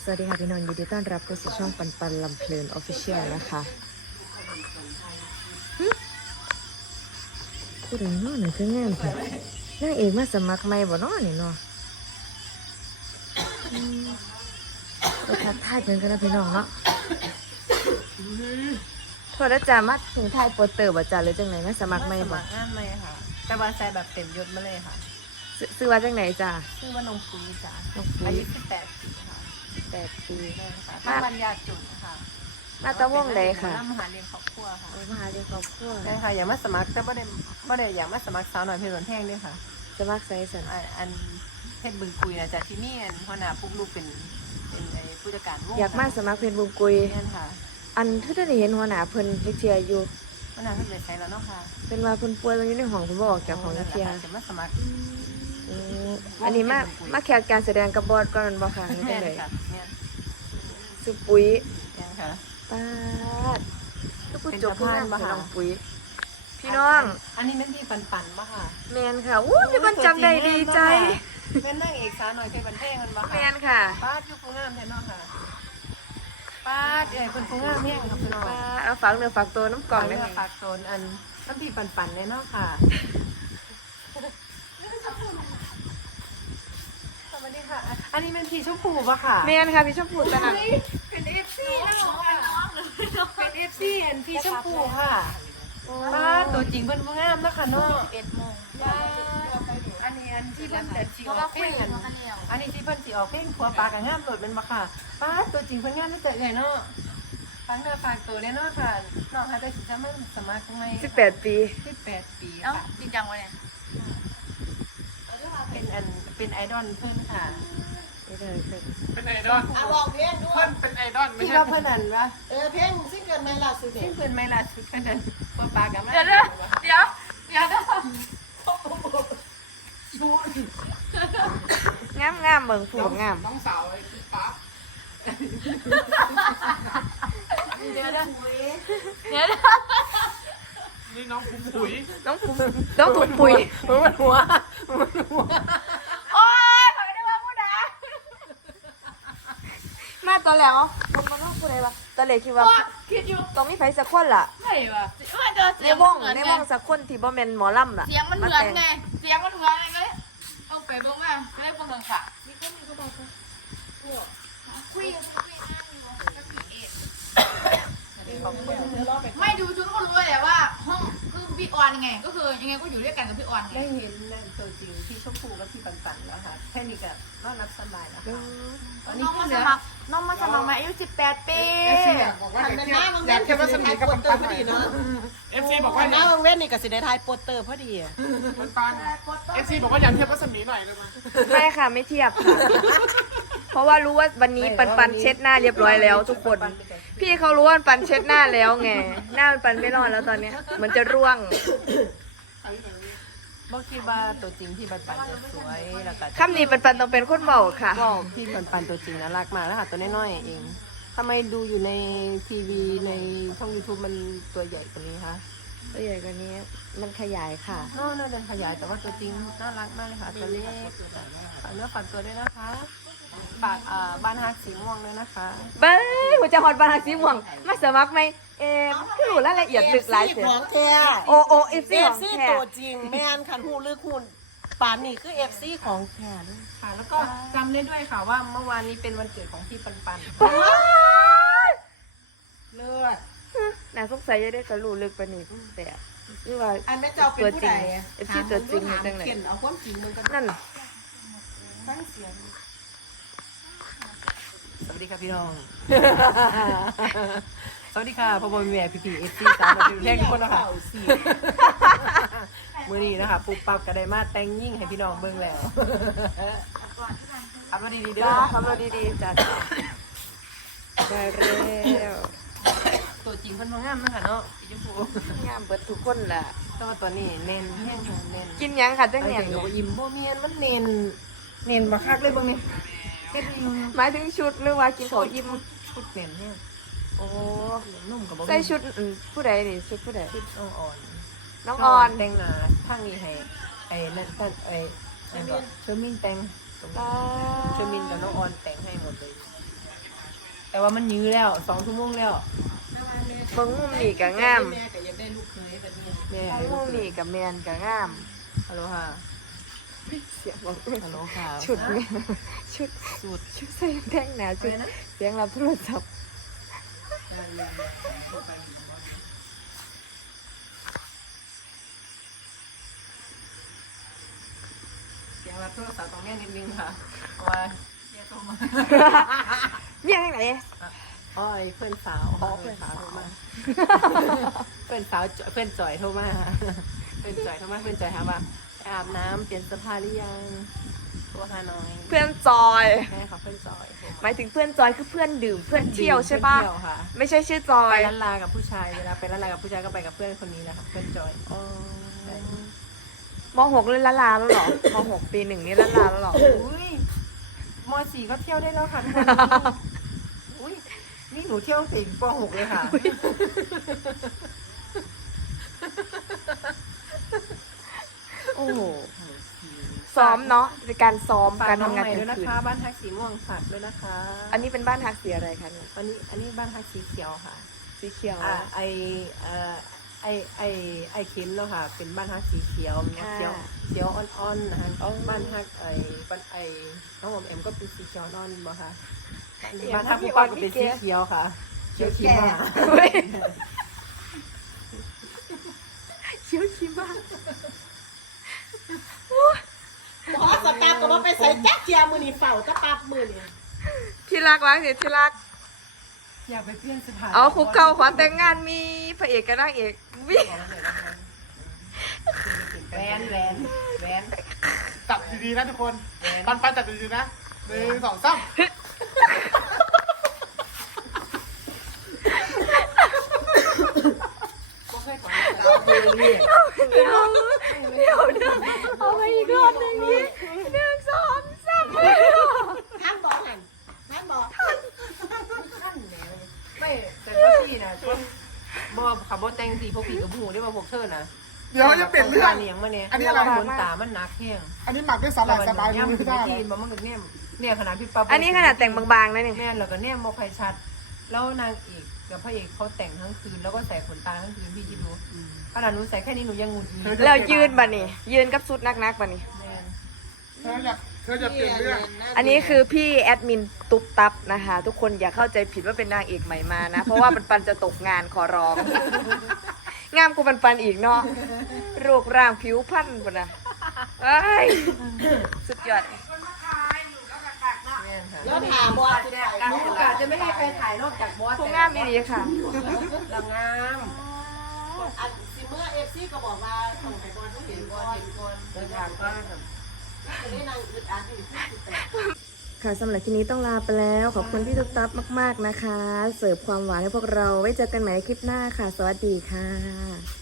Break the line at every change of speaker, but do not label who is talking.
สวัสดีค่ะพี่นนท์ยินดีต้อนรับเข้าสู่ช่องปันปันลำเพลินออฟฟิเชียลนะคะพูดถึงน้องหน่อยคืองามเถอะนางเอกมาสมัครใหม่บ่น้อนี่เนาะไปทักทายเพิ่นกันนะพี่น้องเนาะโทษนะจ๊ะมาถึงทายโปสเตอร์บ่จ๊ะหรือจังไหนมาสมัครใหม่บ่
งานไหมค่ะแต่ว่าใส่แบบเต็มยศมาเลยค่ะ
ซื้อว่าจังไหนจ้ะ
ชื่อว่านงปุ้ยจ้ะ
น้องปุ้ย
อายุ18 ปีค่ะ
8 ปี
ใช่ค่ะบ้านบรรยาจุนค่ะ
มาตะวงใดค่ะ
มหาเรียนครอบครัวค่ะ
โอ้ยมหาเรียนครอบครัว
ใช่ค่ะอยากมาสมัครแต่ไม่ได้อยากมาสมัครสาวหน่อยเพลินแห้งด้วยค่ะ
สมัครไสสัน
อันเพชรบึงกุยนะจากที่นี่อันหัวหน้าปุ๊กลูกเป็นไอ้ผู้จัดการวง
อยากมาสมัครเพชรบุญกุย
นั่นค่ะ
อันที่ได้เห็นหัวหน้าเพิ่นเทียอยู่
หัวหน้าเพิ่งจะใช้แล้วเนาะค่ะ
เป็นว่าเพิ่นป่วยมันอยู่ในห้องเพิ่นบ่ออกจากห้องเทีย
จะมาสมัคร
อันนี้มาแคสการแสดงกับบอสก่อนแม่นบ่ค่ะนี่จั
แม่
ง
น
ได๋
ค่ะเนี่ย
สุปุ๋ย
เนี่ยค่ะ
ปาดคือผู้จบ
เป็น
ผู้
สะพาน
งาม
บ่
ค่ะ
คะ
น้องปุ๋ย พี่น้อง
อันนี้เป็นที่ปันป่ะค่ะ
แม่นค่ะอู้มีคนจำได้ดีใจ
เป็นนางเอกสาวหน่อยเพชรบันเทิงมันบ่ค่ะ
แม่นค่ะ
ป้าดอยู่ฟูงามแท้เนาะค่ะป้าดคุณฟูงามแห้งครับพี่น้อง
ปาดเอาฝากเนื้อฝากตัวน้ำกล่องได้
ได้
ไหม
ฝากโซนอันน้ำพี่ปั่นเลยเนาะค่ะสวัสดีค่ะ อันนี้เป็นพี่ชมพูปะค่ะ
แม่นค่ะพี่ชมพูตะนัน
เป็นเอฟซีนะเป็นเอฟซีอันพี่ชมพูค่ะป้าดตัวจริงเพิ่นฟูงามนะคะเนาะป้าดอันนี้อันที่เพิ่นแต่สีออกเพลงอันนี้ที่เพิ่นสีออกเพลงผัวปลากับงามโดดเป็นปะค่ะป้าดตัวจริงเพิ่นงามไม่เจอเลยเนาะฟังเนื้อฝากตัวเลยเนาะค่ะน้องฮะแต่สิจะมาสมัครทำไม
18 ปี
18 ปี
เอ้า
ค่ะ
จริงจังวะเนี่ย
เป็นไอดอลเพื่อนค่ะ
นี่เลยค่ะ
เป็นไอดอล
บอกเพลงด้ว
เพื่
ย
อนเป็นไอดอลไม่
ที่
ใช่
ว่าเพื่อนนั่นวะ
เพลงซิงเกิลใหม่ล่าสุด
ที่
เนี่ย
เพื่อนไม่ล่าสุดเพื่อนนั่นปปากับแม่
เดี๋ยวเดี๋ยวเดี๋ยวเดี๋ยว
งามเบิ่งผู้งาม
น้องสาวไอ้พี่ป๊า
เดี๋ยวนะ
เดี๋ยว
นี่น้องภูมิปุ๋ย
น้องถุงปุ๋ย
มันหัว
โอ๊ยขอไม่ได้ว่าพูดนะ
มาตอนแล้วคนมาน้องผู้ใดวะตอนแรกคิดว่า
คิดอยู่
ต้องมีไผสักคนล่ะ
ไม่ว่ะมันจะ
ใน
เสียง
ว
มัน
ง
เหมือน
ใน
ไง
วงสักคนที่บ่แม่นหมอลำน่ะ
เสียงมันเหมือนไงเสียงมันเหมือนไงก็เลยเอาไปบ้างอ่ะไม่ได้บ้างค่ะคุยไม่ดูชุดก็รู้เลยว่าห้องคือพี่ออนยังไง ก็คือยังไงก็อยู่ด้วยกันกับพี่ออนไง
ได้เห็นนั่นตัวจริงที่ชมพูกับที่ปั่นแล้วค่ะแค่นี้ก็น่ารับสบายแล้วค่ะตอนนี้
น้อง
ที่
มา
เห
ส
ลือ
มัครน้องมาสมัครมาอายุ18 ปี
เอฟซีบอกว่า
หัน
อยาก
หน้ามึง
อ
เว้
ยาก
น
เทียบ
ก็
รั
สิ
ศมี
ถ่าย
กับ
โปส
ปัน
เตอ
ปันหน่อย
ร์พอดีเนาะ
เอฟซีบอกว่า
หันหน้ามึงเว้นนี่ก็สิได้ถ่ายโปสเตอร์พอดี
ปันปันเอฟซีบอกว่าอยากเทียบรัศมีหน่อยได้ไหม
ไม่ค่ะไม่เทียบค่ะ เพราะว่ารู้ว่าวันนี้ปันเช็ดหน้าเรียบร้อยแล้วทุกคน พี่เขารู้ว่าปันเช็ดหน้าแล้วไงหน้าปันไม่รอดแล้วตอนเนี้ยเหมือนจะร่วง
บอกคิดว่าตัวจริงที่ปั่นจะสวยแล้วก็
คำนี้ปันต้องเป็นคนเบาค่ะ
ก็ที่ปั่นตัวจริงน่ารักมากแล้วค่ะตัวน้อยๆเองทำไมดูอยู่ในทีวีในช่อง YouTube มันตัวใหญ่กว่านี้คะ
ตัวใหญ่กว่านี้มันขยายค่ะ
น่าจะขยายแต่ว่าตัวจริงน่ารักมากเลยค่ะตัวเล็กฝากเนื้อฝากตัวด้วยนะคะฝากบ้านฮักสีม่วงด้วยนะคะ
เบ้ยหัวจะหอดบาหักสีม่วงมาสมัครไหมคือรู้รายละเอียดลึกหลาย
เอ
เสีย
ของแท้
โอเอฟซี
เอ
ข
ฟ
อง
ซี
แท้
ตัวจริงแม่นคันหูลึกหุ่นปานนี่คือเอฟซีของแท้เลย
ค่ะ แล้วก็จำได้ด้วยค่ะว่าเมื่อวานนี้เป็นวันเกิดของพี่ปัน
เลือด
น่าสงสัยจะได้กระรู้ลึกปานนี้แต่คือว่า
อันแม่เจ้าเป็นผู้ใด
เอฟซีตัวจริง
ถาม
จังไหน
เขียนเอาความจริงมันก็
นั่น
ฟังเสียง
สวัสดีค่ะพี่น้อง สวัสดีค่ะพ่อพ่อแม่พี่เอฟซีสาวมาดูแรกทุกคนนะคะมื้อนี้นะคะปุ๊บปั๊บก็ได้มาแต่งยิ่งให้พี่น้องเบิ่งแล้วทำมาดีๆเด้
จ้า
อ
คำเราดีๆจ้าได้แล้ว
ตัวจริงเพิ่นบ่งามนะคะเนาะพี่ชมพู
งามเบิดทุกคนล่ะ
แต่ว่าตอนนี้เน้นแห้งค่ะเน้น
กินหยังค่ะจัง
ไอ้
เนี่ย
เดี๋ยวอิ่มบ่เมียนมันเน้นบักคักเลยเบิ่งนี่เฮ็ดอยู่
หมายถึงชุดหรือว่ากินของอิ่ม
ชุดเน้นแห้ง
โอ้
นุ่มกับบ่
ใส่ชุดผู้ใดนี่ชุดผู้ใด
ชุดอ่อน
น้องออน
แต่งหน้าทางนี้ให้ไอ้นั่นท่านไอ้เชอร์มินแต่ง
ป้า
เชอร์มินกับน้องออนแต่งให้หมดเลยแต่ว่ามันยื้อแล้ว2 ชั่วโมงแล้ว
เบิ่งมุมนี่ก็งาม
แม่ก็อยากได้ลูกเคยแบบนี้
แม่
มุมนี่ก็แมนก็งาม
ฮัลโหลค่ะ
เสียงบอก
ฮัลโหลค่ะ
ชุดเนี่ยชุดชุดใส่แดงหนาชุดเสียงรับโทรศัพท์
เสียงรับโทรศัพท์ตรงนี้นิดนึงค่ะเพราะว่าเรียกโทรมา
เรียกทางไหน
อ๋อไอ้เพื่อนสาวเพื่อนสาวโทรมา เพื่อนสาวเพื่อนจ่อยโทรมาเพื่อนจ่อยโทรมาเพื่อนจ่อยถามว่าไปอาบน้ำเปลี่ยนเสื้อผ้าหรือยังโทรหาน้อย
เพื่อนจอย
แม่ค่ะเพื่อนจ่อย
หมายถึงเพื่อนจอยคือเพื่อนดื่มเพื่อนเที่ยวใช่ปะ
เที่ยวค่ะ
ไม่ใช่ชื่อจอ
ไป
ย
ร้านลากับผู้ชายเวลาไปร้านลากับผู้ชายก็ไปกับเพื่อนคนนี้แหละค่ะเพื่อนจอย
ม.6 เล่นละลาแล้วเหรอม.6 ปี 1นี่ละลาแล้วเหรอ
อุ้ยม .4 ก็เที่ยวได้แล้วค่ะทุกคนอุ้ยนี่หนูเที่ยวตั้งแต่ป .6 เลยค่ะ
โอ้โหซ้อมเนาะเป็นการซ้อม
ฝาก
การ
น้อง
ทำงาน
ใหม่
ก
ด้
ลา
วย
ง
นะ
คืน
คะบ้านทักสีม่วงฝากด้วยนะคะ
อันนี้เป็นบ้านฮักสีอะไรคะเนี่ย
อันนี้บ้านทักสีเขียวค่ะ
สีเขียว
ไอเข็มเนาะค่ะ เป็นบ้านฮักสีเขียวเขียวเขียวอ่อนๆนะคะบ้านฮักน้องอมแอมก็เป็นสีเขียวอ่อนบ่ค่ะบ้านฮักผู้ป้าก็เป็นสีเขียวค่ะเขียวขี้ม้า
เฮ้ยเขียวขี้บ้า
หมอสตาร์ก็บ่ไปใส่แจ๊กเจียมือนี่เฝ้าตะปับมือนี่
ที่รักวางสิที่รัก
อยากไปเปลี่ยนสถาน
เอาคุกเข่าขอแต่งงานมีพระเอกกับนางเอกวิ
แหวน
จับดีๆนะทุกคน ปันจับดีๆนะ1 2 3
เอาไปอีกรอบหนึ่งนี้1 2 3
ท่านบอกหันท่านบอก
ไม่แต่พวกพี่นะช่วงบ่ขับรถแต่งสีพวกพี่กับหูได้มาพวกเธอนะ
เดี๋ยวจะเปลี่ยนเรื่อง
เนียงมาเนี่ย
อันนี้อะไร
ขนตามันหนักแห้ง
อันนี้หมักด้วยสาหร่ายสบาย
เนี่ย
มือ
มัน
ได้
ทีนบ่มันก็เนี่ยขนาดพี่ป๊า
อันนี้ขนาดแต่งบางๆนะนี่
แม่แล้วก็เนี่ยโมไคชัด แล้วนางเอกกับพระเอกเขาแต่งทั้งคืนแล้วก็ใส่ขนตาทั้งคืนพี่คิดดูขนาดหนูใส่แค่นี้หนูยังงุดหงิด
แล้วยืนบ่นี่ยืนกับสุดนักๆบ่นี่
แม่
เธอจะเปลี่ยนเรื่อง
อันนี้คือพี่แอดมินตุ๊บตับนะคะ ทุกคนอย่าเข้าใจผิดว่าเป็นนางเอกใหม่มานะ เพราะว่าปันจะตกงานขอร้อง งามกูปันอีกเนาะรูปร่างผิวพรรณปุ่นนะเอ้ยสุดยอด
แม่ค่ะ
แล้วถามบอสสิไป
หนูกะจะไม่ให้ใครถ่ายนอกจากบอส
ผู้งามดีค่ะ
ละงาม
อันสิเมื่อ FC ก็บอกว่าส่งให้บอสเห็นก่อน
เดินทางก็
จะได้นั่งอึดอัดอยู่ที่สิแปด
ค่ะสำหรับทีนี้ต้องลาไปแล้ว ขอบคุณพี่ตุ๊บตับมากๆนะคะ เสิร์ฟความหวานให้พวกเราไว้เจอกันใหม่ในคลิปหน้าค่ะ สวัสดีค่ะ